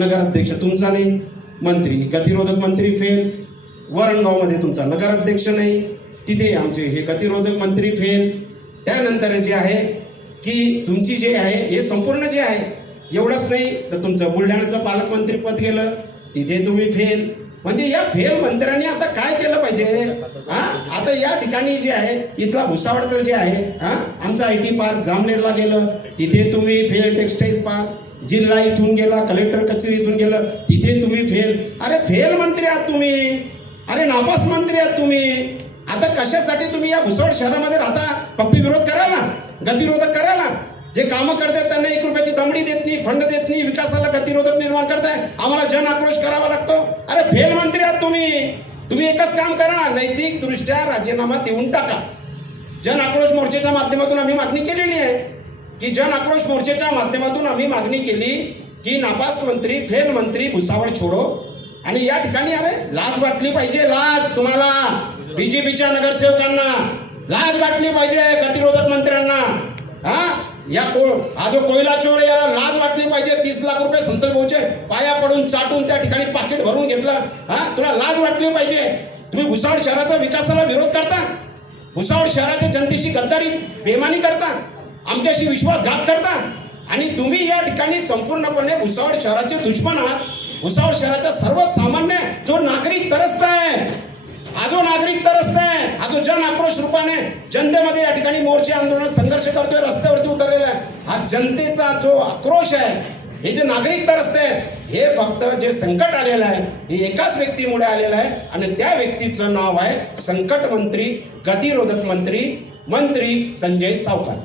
नगराध्यक्ष तुमचा नाही, मंत्री गतिरोधक मंत्री फेल, वरणगावमध्ये तुमचा नगराध्यक्ष नाही, तिथे आमचे हे गतिरोधक मंत्री फेल. त्यानंतर जे आहे की तुमची जे आहे हे संपूर्ण जे आहे, एवढंच नाही तर तुमचं बुलढाण्याचं पालकमंत्रीपद गेलं, तिथे तुम्ही फेल. म्हणजे या फेल मंत्र्यांनी आता काय केलं पाहिजे? आता या ठिकाणी जे आहे इथला भुसावळचं जे आहे आमचं IT पार्क जामनेरला गेलं, तिथे तुम्ही फेल. टेक्सटाईल पार्क जिल्हा इथून गेला, कलेक्टर कचेरी इथून गेलं, तिथे तुम्ही फेल. अरे फेल मंत्री आहात तुम्ही, अरे नापास मंत्री आहात तुम्ही. आता कशासाठी तुम्ही या भुसावळ शहरामध्ये राहता? फक्त विरोध करायला, गतिरोधक करायला. जे कामं करतात त्यांना 1 रुपयाची दमडी देत नाही, फंड देत नाही, विकासाला गतिरोधक निर्माण करताय, आम्हाला जन आक्रोश करावा लागतो. अरे फेल मंत्री आहात तुम्ही एकच काम करा, नैतिक दृष्ट्या राजीनामा देऊन टाका. जन आक्रोश मोर्चाच्या माध्यमातून आम्ही मागणी केलेली आहे की की नापास मंत्री, फेल मंत्री भुसावळ छोडो. आणि या ठिकाणी अरे लाज वाटली पाहिजे, लाज तुम्हाला BJPच्या नगरसेवकांना लाज वाटली पाहिजे, गतिरोधक मंत्र्यांना. हा जो कोयला चोर याला लाज वाटली पाहिजे. 30 लाख रुपये संतोष भाऊचे पाया पडून चाटून त्या ठिकाणी पाकिट भरून घेतलं. तुला लाज वाटली पाहिजे. तुम्ही भुसावळ शहराच्या विकासाला विरोध करता, भुसावळ शहराच्या जनतेशी गद्दारी बेमानी करता, आमच्याशी विश्वासघात करता. आणि तुम्ही या ठिकाणी संपूर्णपणे भुसावळ शहराचे दुश्मन आहात. भुसावळ शहराचा सर्वसामान्य जो नागरिक त्रस्त आहे, हा जो जन आक्रोश रूपाने जनतेमध्ये या ठिकाणी मोर्चे, आंदोलन, संघर्ष करतोय, रस्त्यावरती उतरलेला आहे, हा जनतेचा जो आक्रोश आहे, हे जे नागरिक त्रस्त आहेत, हे फक्त जे संकट आलेलं आहे हे एकाच व्यक्तीमुळे आलेलं आहे. आणि त्या व्यक्तीचं नाव आहे संकट मंत्री, गतिरोधक मंत्री संजय सावकार.